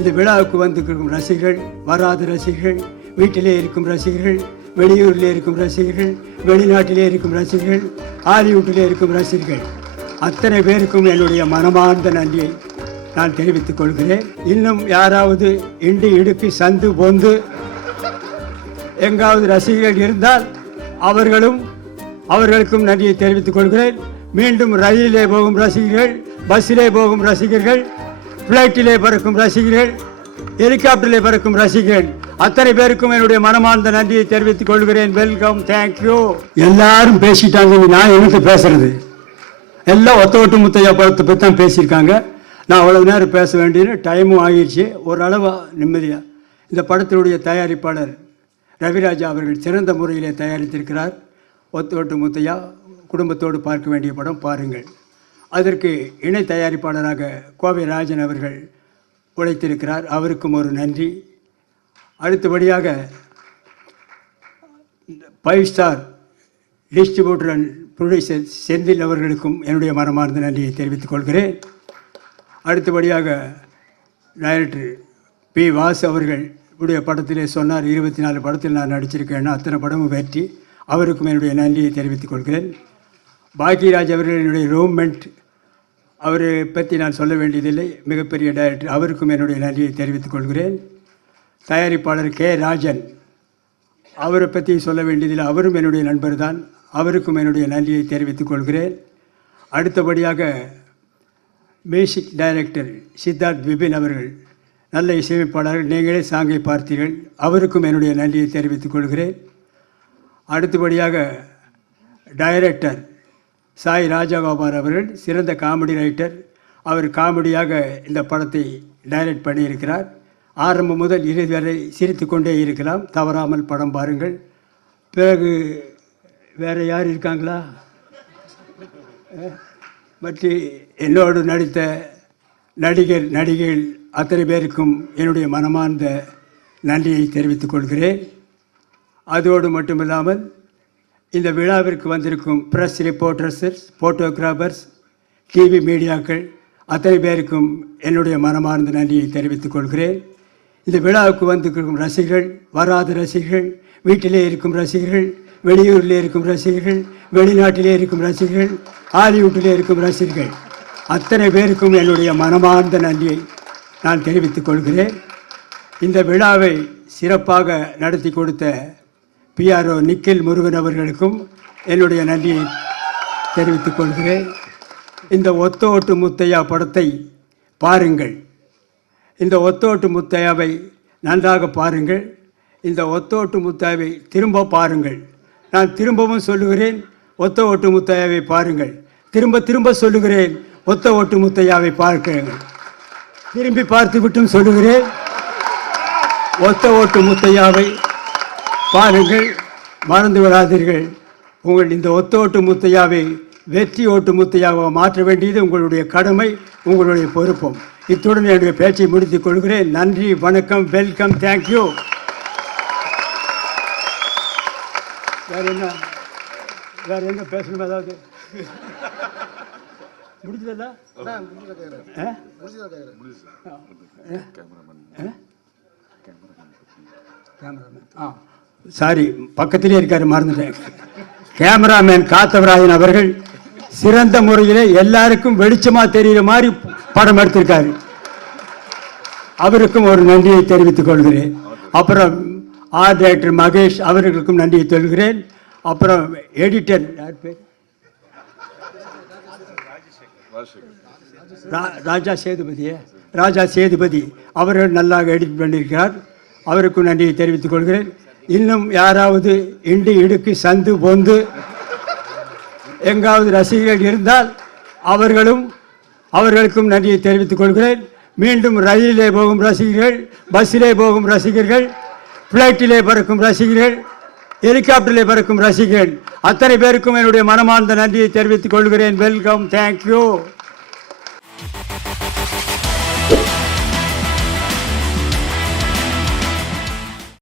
இந்த விழாவுக்கு வந்திருக்கும் ரசிகர்கள், வராத ரசிகர்கள், வீட்டிலே இருக்கும் ரசிகர்கள், வெளியூரில் இருக்கும் ரசிகர்கள், வெளிநாட்டிலே இருக்கும் ரசிகர்கள், ஹாலிவுட்டிலே இருக்கும் ரசிகர்கள், அத்தனை பேருக்கும் என்னுடைய மனமார்ந்த நன்றியை நான் தெரிவித்துக் கொள்கிறேன். இன்னும் யாராவது இண்டி இடுக்கி சந்து பொந்து எங்காவது ரசிகர்கள் இருந்தால் அவர்களுக்கும் நன்றியை தெரிவித்துக் கொள்கிறேன். மீண்டும் ரயிலிலே போகும் ரசிகர்கள், பஸ்ஸிலே போகும் ரசிகர்கள், ஃப்ளைட்டிலே பறக்கும் ரசிகர்கள், ஹெலிகாப்டரிலே பறக்கும் ரசிகர்கள், அத்தனை பேருக்கும் என்னுடைய மனமார்ந்த நன்றியை தெரிவித்துக் கொள்கிறேன். Welcome, thank you. எல்லாரும் பேசிட்டாங்க, நான் எனக்கு பேசுறது எல்லாம் ஒத்த முத்தையா படத்தை பற்றி தான் பேசியிருக்காங்க. நான் அவ்வளவு நேரம் பேச வேண்டியது, டைமும் ஆகிடுச்சு. ஓரளவு நிம்மதியாக இந்த படத்தினுடைய தயாரிப்பாளர் ரவிராஜா அவர்கள் சிறந்த முறையிலே தயாரித்திருக்கிறார். ஒத்து முத்தையா குடும்பத்தோடு பார்க்க வேண்டிய படம், பாருங்கள். அதற்கு இணை தயாரிப்பாளராக கோவை ராஜன் அவர்கள் உழைத்திருக்கிறார், அவருக்கும் ஒரு நன்றி. அடுத்தபடியாக 5 star distributor and producer Senthil அவர்களுக்கும் என்னுடைய மனமார்ந்த நன்றியை தெரிவித்துக் கொள்கிறேன். அடுத்தபடியாக டைரக்டர் பி. வாசு அவர்கள் உடைய படத்திலே சொன்னார், 24 படத்தில் நான் நடிச்சிருக்கேன்னா அத்தனை படமும் வெற்றி. அவருக்கும் என்னுடைய நன்றியை தெரிவித்துக் கொள்கிறேன். பாக்யராஜ் அவர்கள் என்னுடைய ரூம்மெண்ட், அவரை பற்றி நான் சொல்ல வேண்டியதில்லை, மிகப்பெரிய டைரக்டர், அவருக்கும் என்னுடைய நன்றியை தெரிவித்துக் கொள்கிறேன். தயாரிப்பாளர் கே. ராஜன், அவரை பற்றி சொல்ல வேண்டியதில்லை, அவரும் என்னுடைய நண்பர் தான், அவருக்கும் என்னுடைய நன்றியை தெரிவித்துக் கொள்கிறேன். அடுத்தபடியாக மியூசிக் டைரக்டர் சித்தார்த் விபின் அவர்கள், நல்ல இசையமைப்பாளர்கள், நீங்களே சாங்கை பார்த்தீர்கள், அவருக்கும் என்னுடைய நன்றியை தெரிவித்துக் கொள்கிறேன். அடுத்தபடியாக டைரக்டர் சாய் ராஜகோபால் அவர்கள், சிறந்த காமெடி ரைட்டர், அவர் காமெடியாக இந்த படத்தை டைரக்ட் பண்ணியிருக்கிறார். ஆரம்பம் முதல் இறுதி வரை சிரித்து கொண்டே இருக்கலாம், தவறாமல் படம் பாருங்கள். பிறகு வேறு யார் இருக்காங்களா? மற்ற என்னோடு நடித்த நடிகைகள் அத்தனை பேருக்கும் என்னுடைய மனமார்ந்த நன்றியை தெரிவித்துக் கொள்கிறேன். அதோடு மட்டுமில்லாமல் இந்த விழாவிற்கு வந்திருக்கும் ப்ரெஸ் ரிப்போர்ட்டர்ஸ், ஃபோட்டோகிராஃபர்ஸ், டிவி மீடியாக்கள் அத்தனை பேருக்கும் என்னுடைய மனமார்ந்த நன்றியை தெரிவித்துக் கொள்கிறேன். இந்த விழாவுக்கு வந்திருக்கும் ரசிகர்கள், வராத ரசிகர்கள், வீட்டிலே இருக்கும் ரசிகர்கள், வெளியூரில் இருக்கும் ரசிகர்கள், வெளிநாட்டிலே இருக்கும் ரசிகர்கள், ஹாலிவுட்டிலே இருக்கும் ரசிகர்கள், அத்தனை பேருக்கும் என்னுடைய மனமார்ந்த நன்றியை நான் தெரிவித்துக் கொள்கிறேன். இந்த விழாவை சிறப்பாக நடத்தி கொடுத்த PRO நிக்கில் முருகன் அவர்களுக்கும் என்னுடைய நன்றியை தெரிவித்துக் கொள்கிறேன். இந்த ஒத்தோட்டு முத்தையா படத்தை பாருங்கள். இந்த ஒத்தோட்டு முத்தையாவை நன்றாக பாருங்கள். இந்த ஒத்தோட்டு முத்தையாவை திரும்ப பாருங்கள். நான் திரும்பவும் சொல்லுகிறேன், ஒத்த ஓட்டு முத்தையாவை பாருங்கள். திரும்ப திரும்ப சொல்லுகிறேன், ஒத்த ஓட்டு முத்தையாவை பார்க்கிறேன். திரும்பி பார்த்து விட்டும் சொல்லுகிறேன், ஒத்த ஓட்டு முத்தையாவை பாருங்கள். மறந்து விடாதீர்கள். உங்கள் இந்த ஒத்த ஓட்டு முத்தையாவை வெற்றி ஓட்டு முத்தையாவை மாற்ற வேண்டியது உங்களுடைய கடமை, உங்களுடைய பொறுப்பும். இத்துடன் என்னுடைய பேச்சை முடித்துக் கொள்கிறேன். நன்றி, வணக்கம், வெல்கம், தேங்க்யூ. வேற என்ன பேசணும்? ஏதாவது முடிஞ்சதா? சாரி, பக்கத்திலே இருக்காரு, மறந்துட்டேன். கேமராமேன் காத்தவராயன் அவர்கள் சிறந்த முறையில் எல்லாருக்கும் வெளிச்சமா தெரிகிற மாதிரி படம் எடுத்திருக்காரு, அவருக்கும் ஒரு நன்றியை தெரிவித்துக் கொள்கிறேன். அப்புறம் ஆர்ட் டைரக்டர் மகேஷ் அவர்களுக்கும் நன்றியை சொல்கிறேன். அப்புறம் எடிட்டர் ராஜா சேதுபதி அவர்கள் நல்லாக எடிட் பண்ணியிருக்கிறார், அவருக்கும் நன்றியை தெரிவித்துக் கொள்கிறேன். இன்னும் யாராவது இண்டி இடுக்கு சந்து பொந்து எங்காவது ரசிகர்கள் இருந்தால் அவர்களுக்கும் நன்றியை தெரிவித்துக் கொள்கிறேன். மீண்டும் ரயிலிலே போகும் ரசிகர்கள், பஸ்ஸிலே போகும் ரசிகர்கள், ஃப்ளைட்டிலே பறக்கும் ரசிகர்கள், ஹெலிகாப்டரிலே பறக்கும் ரசிகர்கள், அத்தனை பேருக்கும் என்னுடைய மனமார்ந்த நன்றியை தெரிவித்துக் கொள்கிறேன். Welcome, thank you.